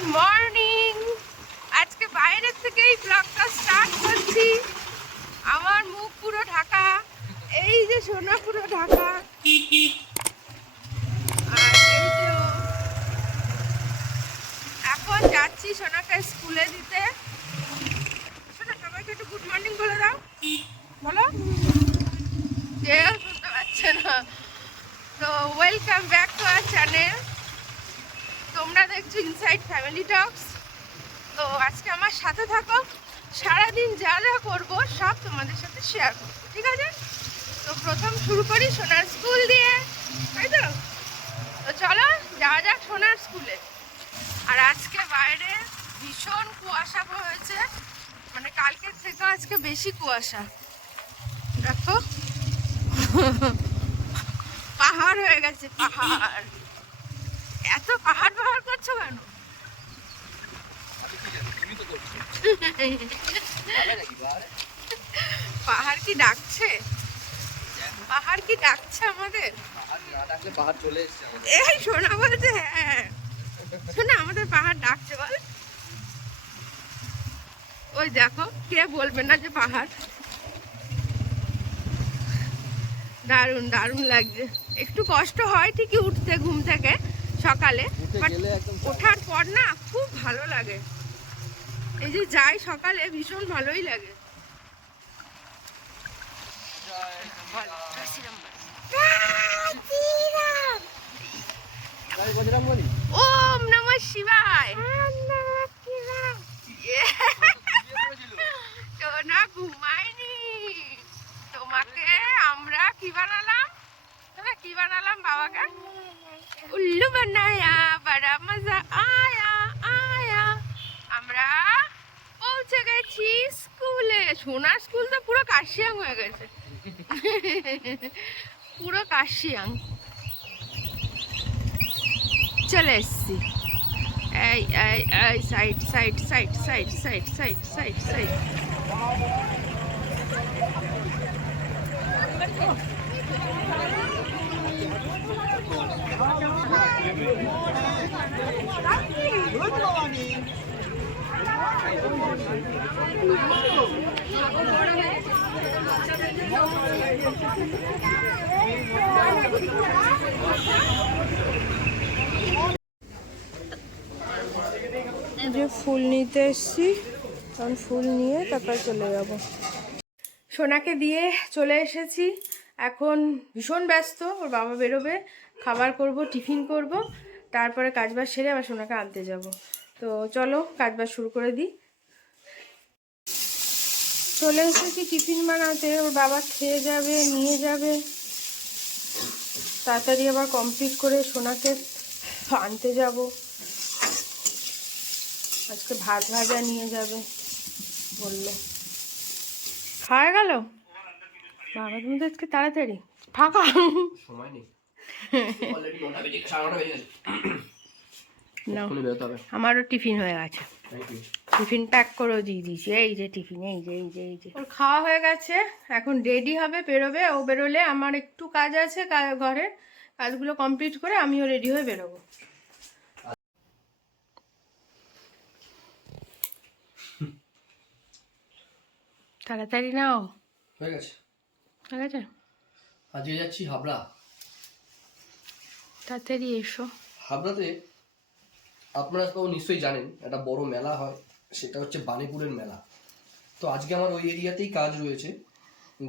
Good morning আজকে বাইরের থেকেই ব্লগটা স্টার্ট করছি। আমার মুখ পুরো ঢাকা। এই যে সোনা পুরো ঢাকা। যে। এখন যাচ্ছি সোনাকে স্কুলে দিতে। সোনা, সবাইকে একটু গুড মর্নিং বলে দাও। বলো। কেউ শুনতে পাচ্ছে না। তো welcome back to our channel তোমরা দেখছ ইনসাইড ফ্যামিলি টক্স তো আজকে আমার সাথে থাকো। সারাদিন যা যা করব, সব তোমাদের সাথে শেয়ার করব, ঠিক আছে? তো প্রথম শুরু করি সোনার স্কুল দিয়ে, তাই তো? তো চলো, যাওয়া যাক সোনার স্কুলে আর আজকে বাইরে ভীষণ কুয়াশা হয়েছে মানে কালকের থেকে আজকে বেশি কুয়াশা। দেখো। পাহাড় হয়ে গেছে, পাহাড়। এত পাহাড় পাহাড় করছ কেন? পাহাড় কি ডাকছে? পাহাড় কি ডাকছে আমাদের? পাহাড় চলে এই শোনা বলছে হ্যাঁ। শোনা, আমাদের পাহাড় ডাকছে, বল। ওই দেখো, কে বলবে না যে পাহাড়? দারুণ দারুণ লাগছে। একটু কষ্ট হয় ঠিকই উঠতে, ঘুম থেকে। সকালে। ওঠার পর না খুব ভালো লাগে। এই যে যাই সকালে ভীষণ ভালোই লাগে। ওম নমঃ শিবায়। Yeah. সোনা ঘুমায়নি তোমাকে আমরা কি বানালাম? তোমরা কি বানালাম বাবাকে? উল্লু বানায়া, বড়া মজা, আয়া আয়া। আমরা পৌঁছে গেছি স্কুলে। সোনার স্কুল তো পুরো কাশিয়াং হয়ে গেছে। পুরো কাশিয়াং। চলে এসছি। এই এই এই side side side side side side side side যে ফুল নিতে এসছি। তখন ফুল নিয়ে তারপর চলে যাব। সোনাকে দিয়ে চলে এসেছি। এখন ভীষণ ব্যস্ত, ওর বাবা বেরোবে, খাবার করব, টিফিন করব, তারপরে কাজবাজ সেরে আবার সোনাকে আনতে যাব। তো চলো, কাজবাজ শুরু করে দিই। চলে এসেছি টিফিন বানাতে, ওর বাবা খেয়ে যাবে, নিয়ে যাবে। তাড়াতাড়ি আবার কমপ্লিট করে সোনাকে আনতে যাব। আজকে ভাত ভাজা নিয়ে যাবে, বলল। খাওয়া গেল? বাবা তুমি তো আজকে তাড়াতাড়ি। ফাঁকা। সময় নেই। আমারও টিফিন হয়ে গেছে। টিফিন প্যাক করেও দিয়ে দিয়েছি। এই যে টিফিন এই যে এই যে এই যে। ওর খাওয়া হয়ে গেছে। এখন রেডি হবে বেরোবে। ও বেরোলে আমার একটু কাজ আছে ঘরের। কাজগুলো কমপ্লিট করে আমিও রেডি হয়ে বেরোবো। তাড়াতাড়ি নাও। হয়ে গেছে? ঠিক আছে আজকে যাচ্ছি হাবড়া। তাড়াতাড়ি এসো। হাবড়াতে আপনারা তো নিশ্চয়ই জানেন একটা বড় মেলা হয় সেটা হচ্ছে বানিপুরের মেলা। তো আজকে আমার ওই এরিয়াতেই কাজ রয়েছে।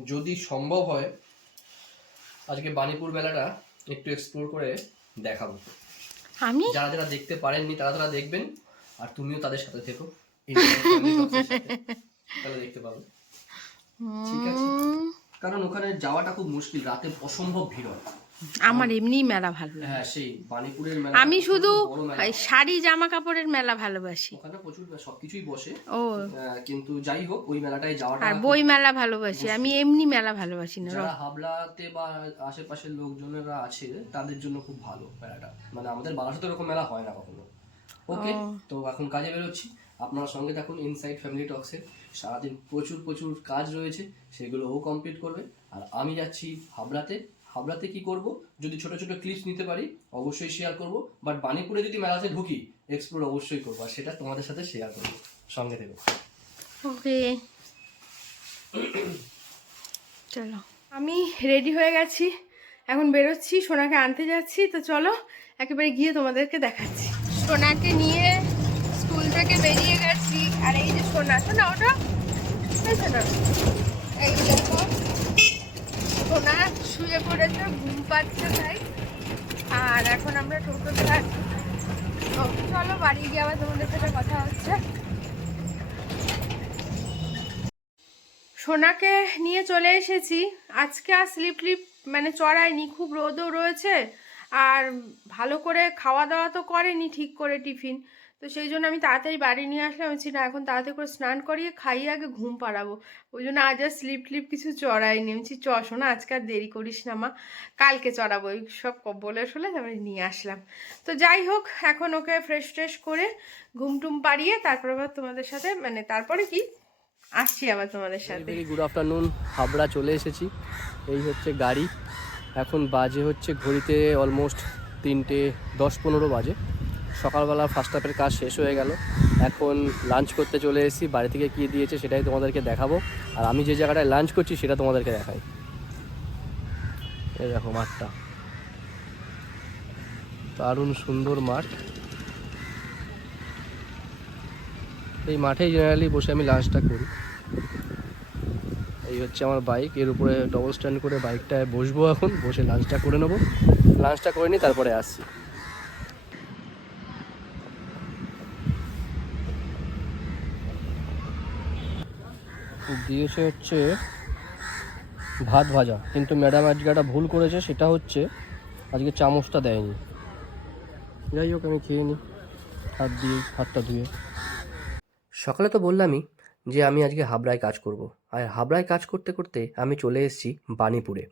যদি সম্ভব হয় আজকে বানিপুর মেলাটা একটু এক্সপ্লোর করে দেখাবো। আমি? যারা যারা দেখতে পারেননি তারা তারা দেখবেন আর তুমিও তাদের সাথে থেকো। তাহলে দেখতে পাবে। ঠিক আছে। কারণ ওখানে যাওয়াটা খুব মুশকিল রাতে অসম্ভব ভিড় হয়। আমার এমনি মেলা ভালো লাগে। হ্যাঁ সেই বানিপুরের মেলা আমি শুধু হয়। শাড়ি জামা কাপড়ের মেলা ভালোবাসি। ওখানে প্রচুর সবকিছুই বসে। ও। কিন্তু যাই হোক ওই মেলাটায় যাওয়াটা আর বই মেলা ভালোবাসি। আমি এমনি মেলা ভালোবাসি না যারা হাবড়াতে বা আশেপাশের লোকজনেরা আছে তাদের জন্য খুব ভালো মেলাটা। মানে আমাদের বারাসাতে এরকম মেলা হয় না কখনো। ওকে তো এখন কাজে বেরোচ্ছি। আপনার সঙ্গে থাকুন ইনসাইড ফ্যামিলি টক্সে সারাদিন প্রচুর প্রচুর কাজ রয়েছে সেগুলো ও কমপ্লিট করবে। আর আমি যাচ্ছি হাবড়াতে। হাবড়াতে কি করব? যদি ছোট ছোট ক্লিপস নিতে পারি অবশ্যই শেয়ার করব। বাট বানিপুরে যদি মেলাতে ঢুকি এক্সপ্লোর অবশ্যই করব। আর সেটা তোমাদের সাথে শেয়ার করব। সঙ্গে থেকো। ওকে। চলো। আমি রেডি হয়ে গেছি। এখন বেরোচ্ছি সোনাকে আনতে যাচ্ছি। তো চলো একেবারে গিয়ে তোমাদেরকে দেখাচ্ছি। সোনাকে নিয়ে স্কুল থেকে বেরিয়ে গেছি। আর এই সোনা সোনা ওটা সোনা এই দেখো, সোনা শুয়ে পড়েছে, ঘুম পাচ্ছে তাই। আর এখন আমরা আছি তো চলো বাড়ি গিয়ে আবার তোমাদের সাথে কথা হচ্ছে। সোনাকে নিয়ে চলে এসেছি। আজকে আর স্লিপ টিপ মানে চড়ায়নি খুব রোদও রয়েছে। আর ভালো করে খাওয়া দাওয়া তো করেনি ঠিক করে টিফিন। তো সেই জন্য আমি তাড়াতাড়ি বাড়ি নিয়ে আসলাম। আমি না, এখন তাড়াতাড়ি করে স্নান করিয়ে খাইয়ে আগে ঘুম পাড়াবো। ওই জন্য আজ আর স্লিপ টিপ কিছু চড়াইনি। আমি চ, শোনা, আজকে আর দেরি করিস না মা, কালকে চড়াবো। এই সব বলে শুলে তারপরে নিয়ে আসলাম। তো যাই হোক, এখন ওকে ফ্রেশ ট্রেশ করে ঘুম টুম পাড়িয়ে তারপর আবার তোমাদের সাথে মানে তারপরে কি, আসছি আবার তোমাদের সাথে। গুড আফটারনুন হাবড়া চলে এসেছি। এই হচ্ছে গাড়ি। এখন বাজে হচ্ছে ঘড়িতে অলমোস্ট তিনটে দশ পনেরো বাজে। সকালবেলা ফার্স্ট হাফের কাজ শেষ হয়ে গেল। এখন লাঞ্চ করতে চলে এসেছি। বাড়ি থেকে কী দিয়েছে সেটাই তোমাদেরকে দেখাবো। আর আমি যে জায়গাটায় লাঞ্চ করছি সেটা তোমাদেরকে দেখাই। এই দেখো মাঠটা। দারুণ সুন্দর মাঠ। এই মাঠেই জেনারেলি বসে আমি লাঞ্চটা করি। এই হচ্ছে আমার বাইক এর উপরে ডবল স্ট্যান্ড করে বাইকটায় বসবো এখন। বসে লাঞ্চটা করে নেব। লাঞ্চটা করে নিই তারপরে আসছি। দিয়েছে হচ্ছে ভাত ভাজা। কিন্তু ম্যাডাম আজকে একটা ভুল করেছে, সেটা হচ্ছে আজকে চামচটা দেয়নি। যাই হোক, আমি খেয়ে নিই হাত দিয়ে, হাতটা ধুয়ে। সকালে তো বললামই যে আমি আজকে হাবড়ায় কাজ করব। আর হাবড়ায় কাজ করতে করতে আমি চলে এসেছি বাণীপুরে।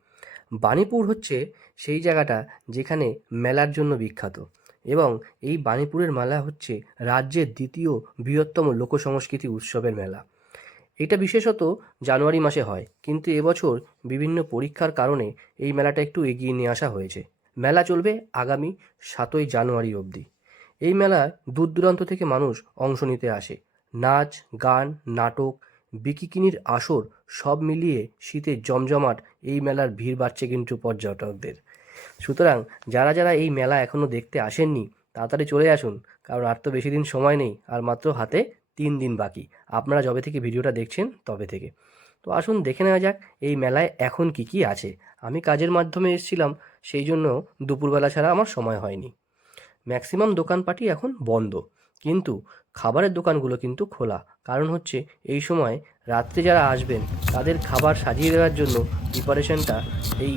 বাণীপুর হচ্ছে সেই জায়গাটা যেখানে মেলার জন্য বিখ্যাত। এবং এই বাণীপুরের মেলা হচ্ছে রাজ্যের দ্বিতীয় বৃহত্তম লোকসংস্কৃতি উৎসবের মেলা। এটা বিশেষত জানুয়ারি মাসে হয়, কিন্তু এবছর বিভিন্ন পরীক্ষার কারণে এই মেলাটা একটু এগিয়ে নিয়ে আসা হয়েছে। মেলা চলবে আগামী সাতই জানুয়ারি অবধি। এই মেলায় দূর দূরান্ত থেকে মানুষ অংশ নিতে আসে। নাচ, গান, নাটক, বিকিকিনির আসর সব মিলিয়ে শীতের জমজমাট এই মেলার ভিড় বাড়ছে কিন্তু পর্যটকদের। সুতরাং যারা যারা এই মেলা এখনও দেখতে আসেননি, তাড়াতাড়ি চলে আসুন, কারণ আর তো বেশি দিন সময় নেই, আর মাত্র হাতে তিন দিন বাকি। আপনারা যবে থেকে ভিডিওটা দেখছেন তবে থেকে। তো আসুন দেখে নেওয়া যাক এই মেলায় এখন কি কি আছে। আমি কাজের মাধ্যমে এসেছিলাম সেই জন্য দুপুরবেলা ছাড়া আমার সময় হয়নি। ম্যাক্সিমাম দোকানপাটই এখন বন্ধ। কিন্তু খাবারের দোকানগুলো কিন্তু খোলা। কারণ হচ্ছে এই সময় রাত্রে যারা আসবেন তাদের খাবার সাজিয়ে দেওয়ার জন্য প্রিপারেশনটা এই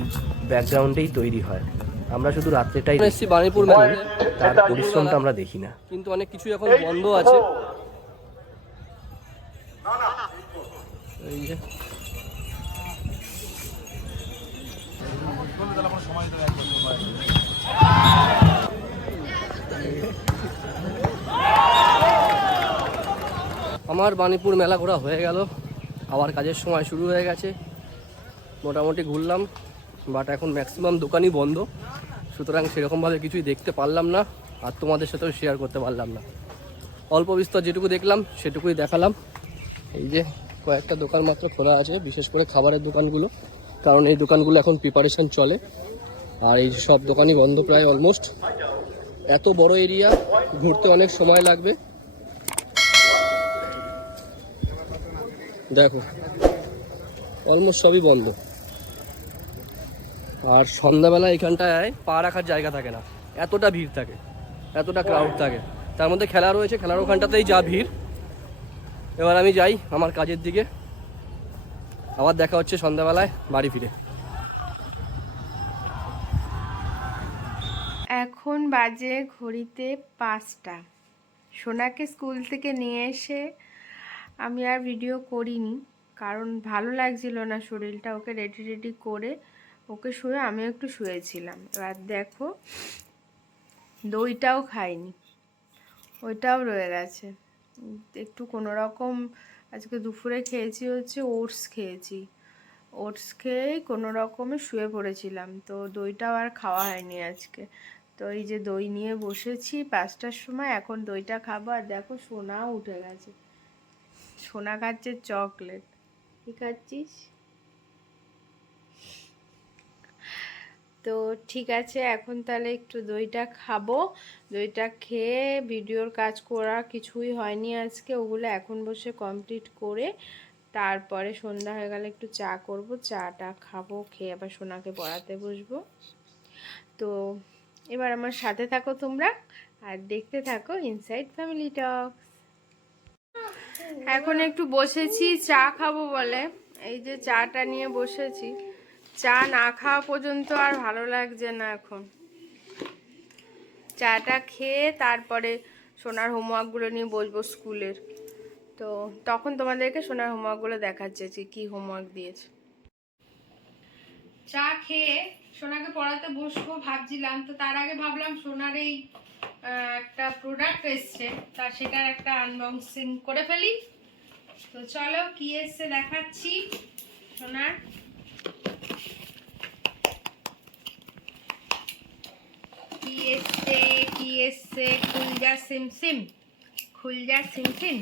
ব্যাকগ্রাউন্ডেই তৈরি হয়। আমরা শুধু রাত্রেটাই এসেছি বাণীপুর মেলা তার পরিশ্রমটা আমরা দেখি না। কিন্তু অনেক কিছু এখন বন্ধ আছে। যে আমার বাণীপুর মেলা ঘোরা হয়ে গেল। আবার কাজের সময় শুরু হয়ে গেছে। মোটামুটি ঘুরলাম বাট এখন ম্যাক্সিমাম দোকানই বন্ধ। সুতরাং সেরকমভাবে কিছুই দেখতে পারলাম না, আর তোমাদের সাথেও শেয়ার করতে পারলাম না। অল্প বিস্তর যেটুকু দেখলাম, সেটুকুই দেখালাম। এই যে কয়েকটা দোকান মাত্র খোলা আছে, বিশেষ করে খাবারের দোকানগুলো, কারণ এই দোকানগুলো এখন প্রিপারেশন চলে। আর এই সব দোকানই বন্ধ প্রায় অলমোস্ট এত বড় এরিয়া ঘুরতে অনেক সময় লাগবে। দেখো অলমোস্ট সবই বন্ধ। আর সন্ধ্যাবেলা এখানটায় পা রাখার জায়গা থাকে না। এতটা ভিড় থাকে, এতটা ক্রাউড থাকে। তার মধ্যে খেলা রয়েছে, খেলার ওখানটাতেই যা ভিড়। এবার আমি যাই আমার কাজের দিকে। আবার দেখা হচ্ছে সন্ধ্যাবেলায় বাড়ি ফিরে। এখন বাজে ঘড়িতে পাঁচটা। সোনাকে স্কুল থেকে নিয়ে এসে আমি আর ভিডিও করিনি, কারণ ভালো লাগছিল না শরীরটা। ওকে রেডি রেডি করে ওকে শুয়ে আমিও একটু শুয়েছিলাম। এবার দেখো, দইটাও খাইনি, ওইটাও রয়ে গেছে। একটু কোনো রকম আজকে দুপুরে খেয়েছি হচ্ছে ওটস খেয়েছি। ওটস খেয়েই কোনো রকমে শুয়ে পড়েছিলাম। তো দইটাও আর খাওয়া হয়নি আজকে। তো এই যে দই নিয়ে বসেছি পাঁচটার সময়, এখন দইটা খাব। আর দেখো সোনাও উঠে গেছে। সোনা খাচ্ছে চকলেট। কী খাচ্ছিস? তো ঠিক আছে, এখন তাহলে একটু দইটা খাব। দইটা খেয়ে ভিডিওর কাজ করা কিছুই হয়নি আজকে, ওগুলো এখন বসে কমপ্লিট করে তারপরে সন্ধ্যা হয়ে গেলে একটু চা করব, চাটা খাব, খেয়ে আবার সোনাকে পড়াতে বসবো। তো এবার আমার সাথে থাকো তোমরা আর দেখতে থাকো ইনসাইড ফ্যামিলি টক এখন একটু বসেছি, চা খাব বলে। এই যে চাটা নিয়ে বসেছি। চা না খাওয়া পর্যন্ত আর ভালো লাগছে না এখন। চাটা খেয়ে তারপরে সোনার হোমওয়ার্কগুলো নিয়ে বসবো স্কুলের। তো তখন তোমাদেরকে সোনার হোমওয়ার্কগুলো দেখাচ্ছে যে কী হোমওয়ার্ক দিয়েছে। চা খেয়ে সোনাকে পড়াতে বসবো ভাবছিলাম, তো তার আগে ভাবলাম সোনার এই একটা প্রোডাক্ট এসছে, তা সেটার একটা আনবক্সিং করে ফেলি। তো চলো কি এসছে দেখাচ্ছি সোনার। কি এসছে কি এসছে খুলজা সিম সিম খুলজা সিম সিম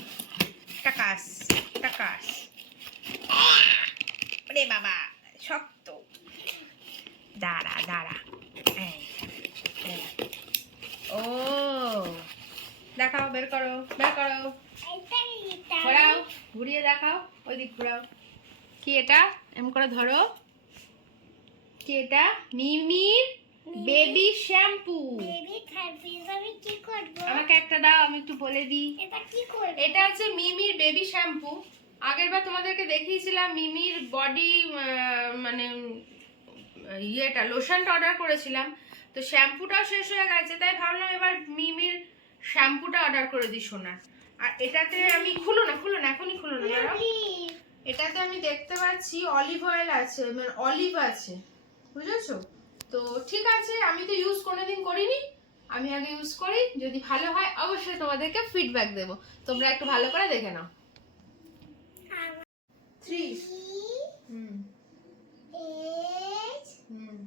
টাকাস টাকাস রে বাবা শক্ত দাঁড়া দাঁড়া। ও দেখাও বের করো বের করো ঘোরাও ঘুরিয়ে দেখাও ওই দিক ঘোরাও কি এটা এমন করে ধরো। কি এটা? মিমির বেবি শ্যাম্পু। বেবি খাবিস আমি কি করব? আমাকে একটা দাও আমি একটু বলে দিই। এটা কি করব? এটা হচ্ছে মিমির বেবি শ্যাম্পু। আগেরবার তোমাদেরকে দেখিয়েছিলাম মিমির বডি মানে ইয়েটা লোশনটা অর্ডার করেছিলাম। তো শ্যাম্পুটাও শেষ হয়ে গেছে তাই ভাবলাম এবার মিমির শ্যাম্পুটা অর্ডার করে দিই সোনার। আর এটাতে আমি খুলো না খুলো না এখনই খুলো না এটাতে আমি দেখতে পাচ্ছি অলিভ অয়েল আছে মানে অলিভ আছে বুঝেছ? তো ঠিক আছে আমি তো ইউজ কোনোদিন করিনি আমি আগে ইউজ করি যদি ভালো হয় অবশ্যই তোমাদেরকে ফিডব্যাক দেবো। তোমরা একটু ভালো করে দেখে নাও। থ্রি হুম। হুম।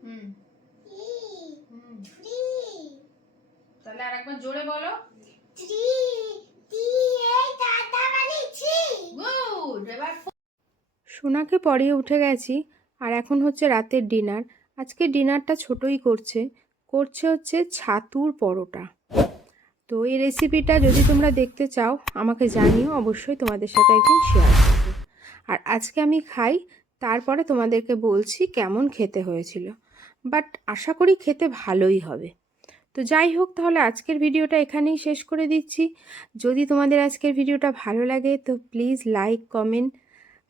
হুম ই হুম থ্রি তাহলে আর একবার জোরে বলো। থ্রি টি এই থ্রি গুড এবার সোনাকে পরিয়ে উঠে গেছি আর এখন হচ্ছে রাতের ডিনার। আজকে ডিনারটা ছোটই করছে করছে হচ্ছে ছাতুর পরোটা। তো এই রেসিপিটা যদি তোমরা দেখতে চাও আমাকে জানিও অবশ্যই তোমাদের সাথে একদিন শেয়ার করব। আর আজকে আমি খাই তারপরে তোমাদেরকে বলছি কেমন খেতে হয়েছিল। বাট আশা করি খেতে ভালোই হবে। তো যাই হোক, তাহলে আজকের ভিডিওটা এখানেই শেষ করে দিচ্ছি। যদি তোমাদের আজকের ভিডিওটা ভালো লাগে, তো প্লিজ লাইক কমেন্ট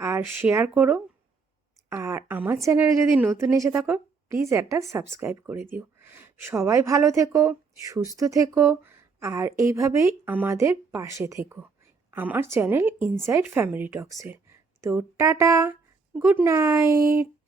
আর শেয়ার করো। আর আমার চ্যানেলে যদি নতুন এসে থাকো প্লিজ একটা সাবস্ক্রাইব করে দিও। সবাই ভালো থেকো, সুস্থ থেকো আর এইভাবেই আমাদের পাশে থেকো। আমার চ্যানেল ইনসাইড ফ্যামিলি টক্সের তো টাটা গুড নাইট